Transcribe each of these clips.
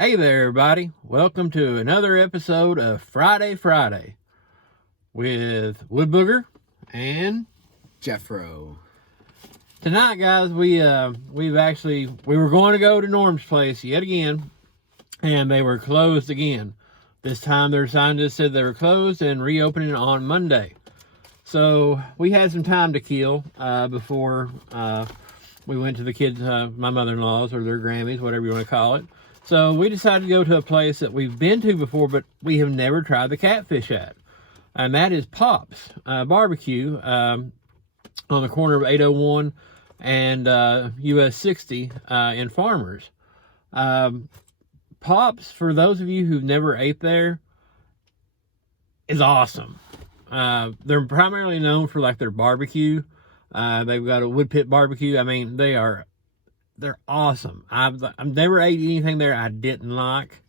Hey there, everybody. Welcome to another episode of Friday with Wood Booger and Jethro. Tonight, guys, we were going to go to Norm's place yet again, and they were closed again. This time their sign just said they were closed and reopening on Monday. So we had some time to kill before we went to the kids, my mother-in-law's or their Grammys, whatever you want to call it. So we decided to go to a place that we've been to before, but we have never tried the catfish at. And that is Pops Barbecue on the corner of 801 and US 60 in Farmers. Pops, for those of you who've never ate there, is awesome. They're primarily known for like their barbecue. They've got a wood pit barbecue. I mean, they're awesome. I've never ate anything there I didn't like.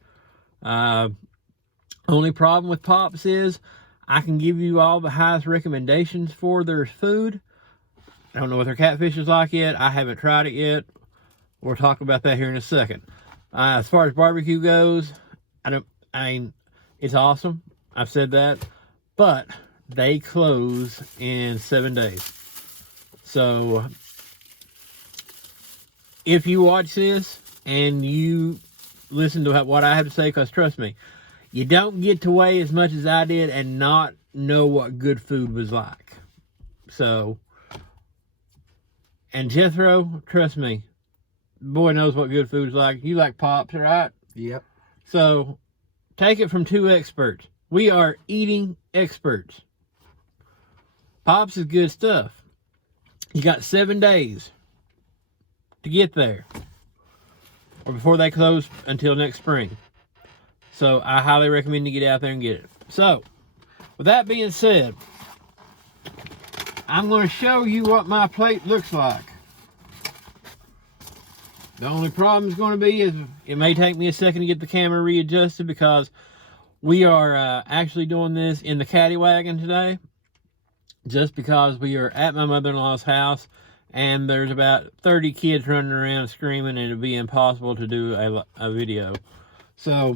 Only problem with Pops is I can give you all the highest recommendations for their food. I don't know what their catfish is like yet. I haven't tried it yet. We'll talk about that here in a second. As far as barbecue goes, it's awesome. I've said that, but they close in 7 days. So if you watch this and you listen to what I have to say, because trust me, you don't get to weigh as much as I did and not know what good food was like. So, and Jethro, trust me, boy knows what good food's like. You like Pops, right? Yep. So, take it from two experts. We are eating experts. Pops is good stuff. You got 7 days to get there, or before they close until next spring. So I highly recommend you get out there and get it. So with that being said, I'm going to show you what my plate looks like. The only problem is going to be is it may take me a second to get the camera readjusted, because we are actually doing this in the caddy wagon today, just because we are at my mother-in-law's house and there's about 30 kids running around screaming, and it'd be impossible to do a video. So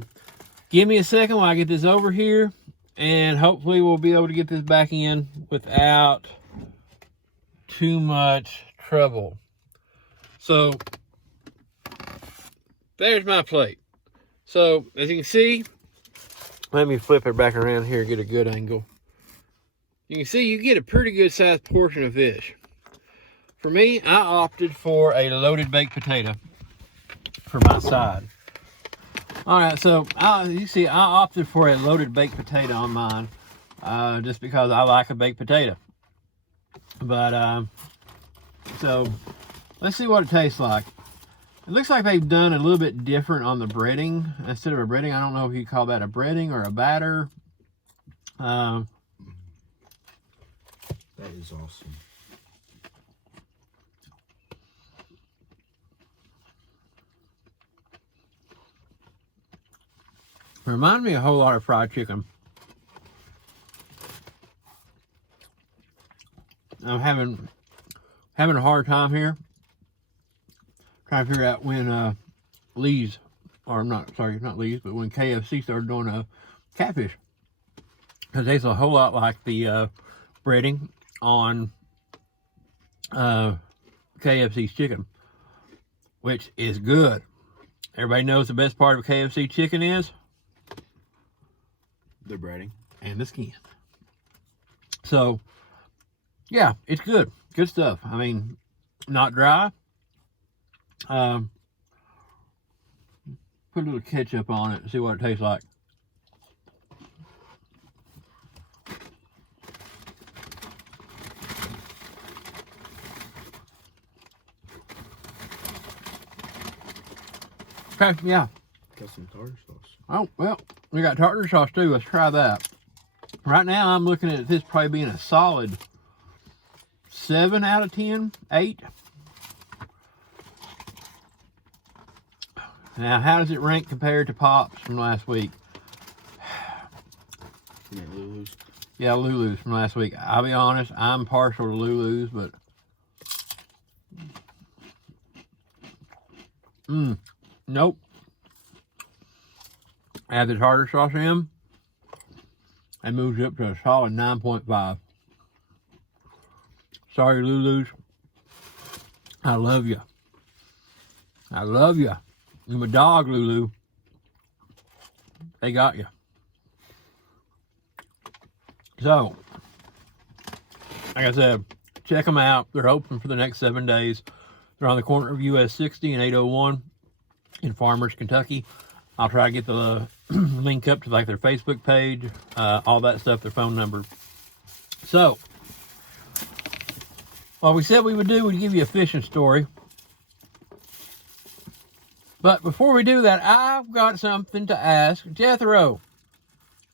give me a second while I get this over here, and hopefully we'll be able to get this back in without too much trouble. So there's my plate. So as you can see, let me flip it back around here, get a good angle. You can see you get a pretty good sized portion of fish. For me, I opted for a loaded baked potato for my side. All right, so you see, I opted for a loaded baked potato on mine, just because I like a baked potato. But so let's see what it tastes like. It looks like they've done a little bit different on the breading. Instead of a breading, I don't know if you call that a breading or a batter. That is awesome. Remind me a whole lot of fried chicken. I'm having a hard time here trying to figure out when Lee's, or not Lee's, but when KFC started doing catfish, because it tastes a whole lot like the breading on KFC's chicken, which is good. Everybody knows the best part of KFC chicken is The breading and the skin. So yeah, it's good stuff. I mean, not dry. Put a little ketchup on it and see what it tastes like. Okay, yeah. got some tartar sauce. Oh, well, we got tartar sauce too. Let's try that. Right now, I'm looking at this probably being a solid 7 out of 10, 8. Now, how does it rank compared to Pops from last week? Yeah, Lulu's. Yeah, Lulu's from last week. I'll be honest, I'm partial to Lulu's, but nope. Add the tartar sauce in, and moves up to a solid 9.5. Sorry, Lulus. I love you. I love you. You're my dog, Lulu. They got you. So, like I said, check them out. They're open for the next 7 days. They're on the corner of US 60 and 801 in Farmers, Kentucky. I'll try to get the link up to like their Facebook page, all that stuff, their phone number. So, what we said we would do, we'd give you a fishing story. But before we do that, I've got something to ask Jethro.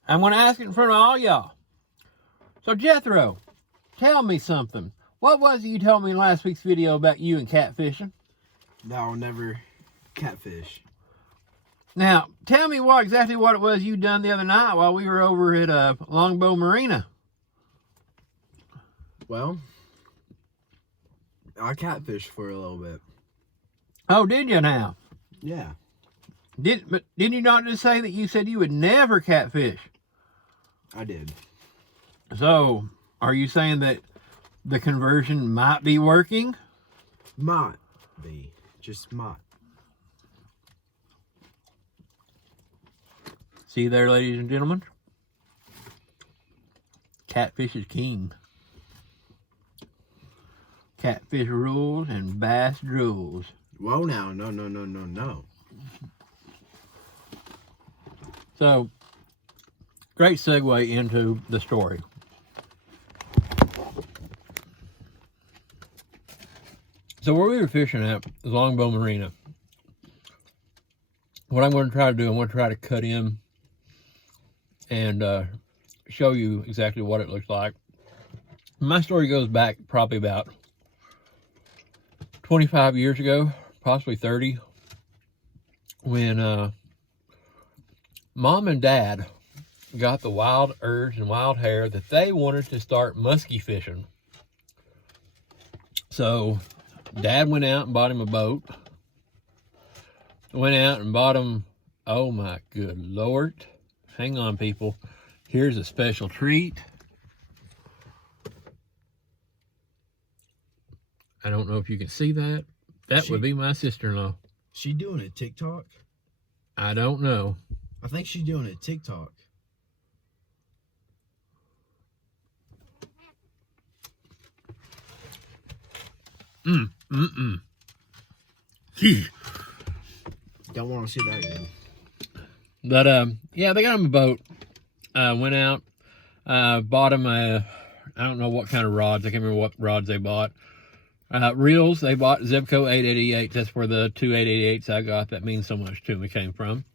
I'm going to ask it in front of all y'all. So Jethro, tell me something. What was it you told me in last week's video about you and catfishing? That I'll never catfish. Now, tell me exactly what it was you done the other night while we were over at Longbow Marina. Well, I catfished for a little bit. Oh, did you now? Yeah. But didn't you not just say that you said you would never catfish? I did. So, are you saying that the conversion might be working? Might be. Just might. See there, ladies and gentlemen? Catfish is king. Catfish rules and bass drools. Whoa now, no. So, great segue into the story. So where we were fishing at is Longbow Marina. What I'm going to try to do, I'm going to try to cut in and show you exactly what it looks like. My story goes back probably about 25 years ago, possibly 30, when Mom and Dad got the wild urge and wild hair that they wanted to start muskie fishing. So Dad went out and bought him a boat. Went out and bought him, oh my good Lord. Hang on, people. Here's a special treat. I don't know if you can see that. That would be my sister-in-law. She doing a TikTok? I don't know. I think she's doing a TikTok. Don't want to see that again. But, yeah, they got him a boat. Went out, bought him I don't know what kind of rods. I can't remember what rods they bought. Reels, they bought Zebco 888. That's where the two 888s I got that means so much to me came from.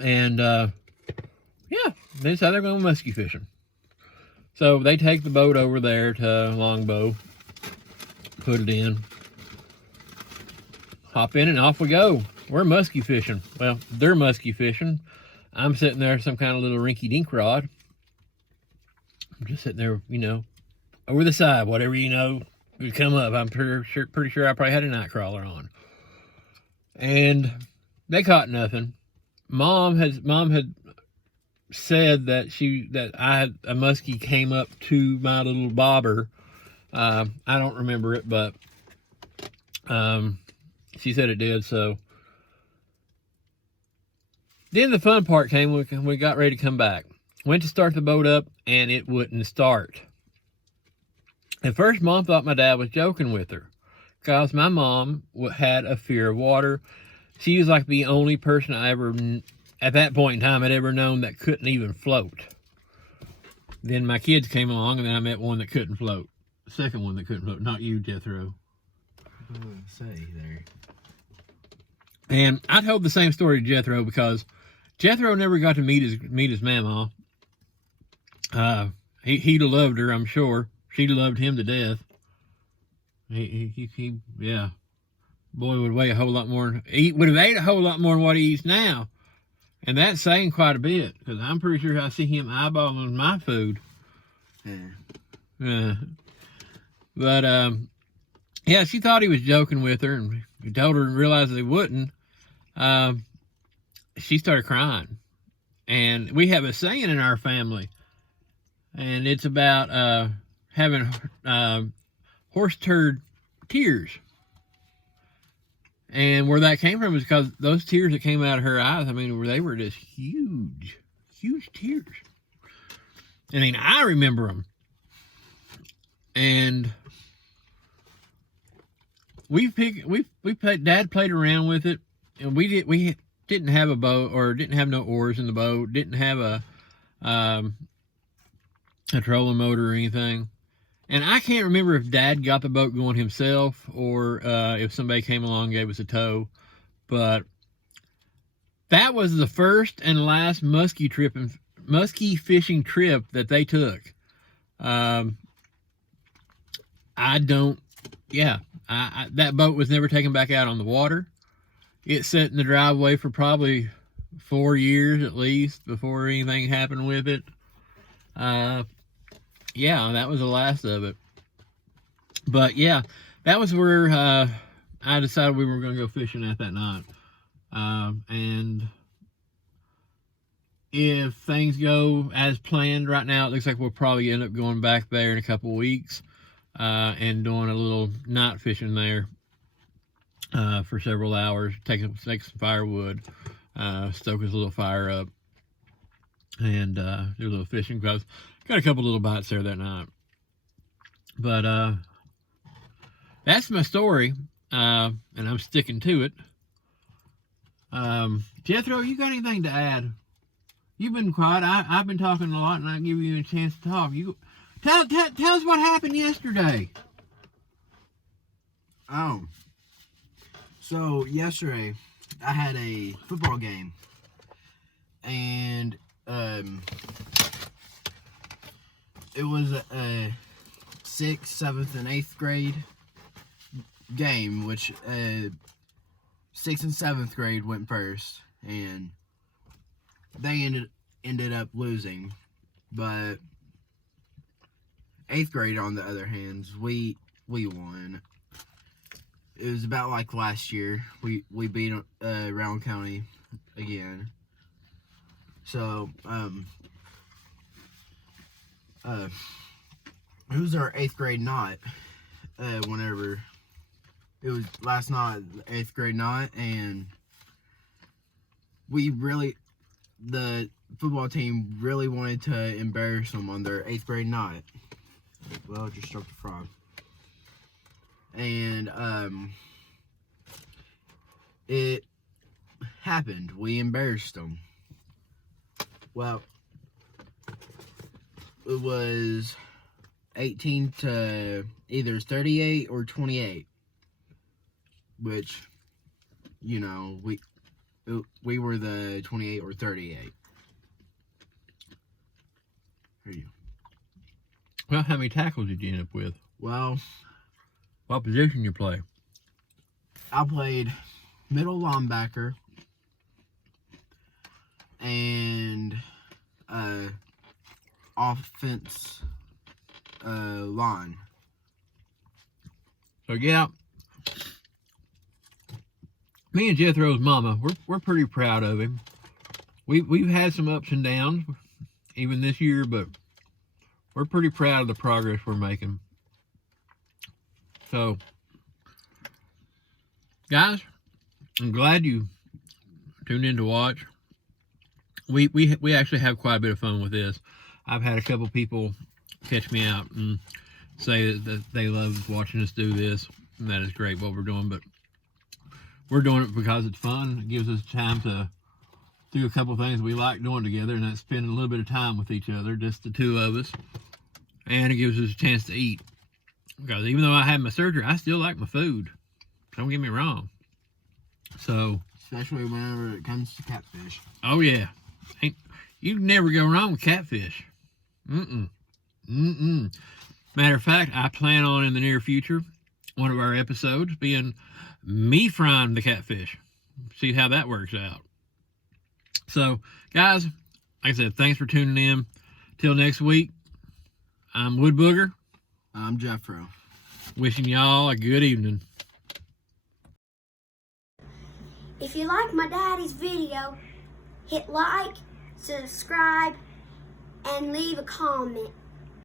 And, yeah, they decided they're going muskie fishing. So they take the boat over there to Longbow, put it in, hop in, and off we go. We're muskie fishing. Well, they're muskie fishing. I'm sitting there with some kind of little rinky-dink rod. I'm just sitting there, you know, over the side, whatever, you know, would come up. I'm pretty sure I probably had a night crawler on. And they caught nothing. Mom had said that a muskie came up to my little bobber. I don't remember it, but she said it did. So then the fun part came when we got ready to come back. Went to start the boat up, and it wouldn't start. At first, Mom thought my dad was joking with her, because my mom had a fear of water. She was like the only person I ever, at that point in time, had ever known that couldn't even float. Then my kids came along, and then I met one that couldn't float. The second one that couldn't float. Not you, Jethro. Say there. And I told the same story to Jethro because Jethro never got to meet his mama. He'd have loved her, I'm sure. She'd have loved him to death. Yeah. Boy would weigh a whole lot more. He would have ate a whole lot more than what he eats now. And that's saying quite a bit, because I'm pretty sure I see him eyeballing my food. Yeah. But, yeah, she thought he was joking with her, and he told her and realized he wouldn't. She started crying. And we have a saying in our family, and it's about having horse turd tears. And where that came from is because those tears that came out of her eyes, I mean, they were just huge, huge tears. I mean, I remember them. And Dad played around with it, and we didn't have a boat, or didn't have no oars in the boat, didn't have a trolling motor or anything. And I can't remember if Dad got the boat going himself, or if somebody came along and gave us a tow. But that was the first and last muskie fishing trip that they took. That boat was never taken back out on the water. It sat in the driveway for probably 4 years at least before anything happened with it. Yeah, that was the last of it. But yeah, that was where I decided we were going to go fishing at that night. And if things go as planned right now, it looks like we'll probably end up going back there in a couple weeks and doing a little night fishing there for several hours, take some firewood, stoke his little fire up, and do a little fishing, because got a couple little bites there that night. But that's my story, and I'm sticking to it. Jethro, you got anything to add? You've been quiet. I've been talking a lot, and I give you a chance to talk. You tell us what happened yesterday. Oh, so yesterday I had a football game, and it was a 6th, 7th, and 8th grade game, which 6th and 7th grade went first, and they ended up losing. But 8th grade, on the other hand, we won. It was about like last year. We beat Round County again. So it was our 8th grade night. Whenever it was last night, the 8th grade night, and the football team really wanted to embarrass them on their 8th grade night. Well, just struck the frog. And it happened. We embarrassed them. Well, it was 18 to either 38 or 28, which, you know, we were the 28 or 38. Here you go. Well, how many tackles did you end up with? Well, what position you play? I played middle linebacker and offense line. So yeah, me and Jethro's mama, we're pretty proud of him. We've had some ups and downs, even this year, but we're pretty proud of the progress we're making. So, guys, I'm glad you tuned in to watch. We actually have quite a bit of fun with this. I've had a couple people catch me out and say that they love watching us do this, and that is great what we're doing, but we're doing it because it's fun. It gives us time to do a couple things we like doing together, and that's spending a little bit of time with each other, just the two of us, and it gives us a chance to eat. Because even though I had my surgery, I still like my food. Don't get me wrong. So, especially whenever it comes to catfish. Oh yeah, you never go wrong with catfish. Matter of fact, I plan on in the near future, one of our episodes being me frying the catfish. See how that works out. So, guys, like I said, thanks for tuning in. Till next week, I'm Wood Booger. I'm Jethro. Wishing y'all a good evening. If you like my daddy's video, hit like, subscribe, and leave a comment.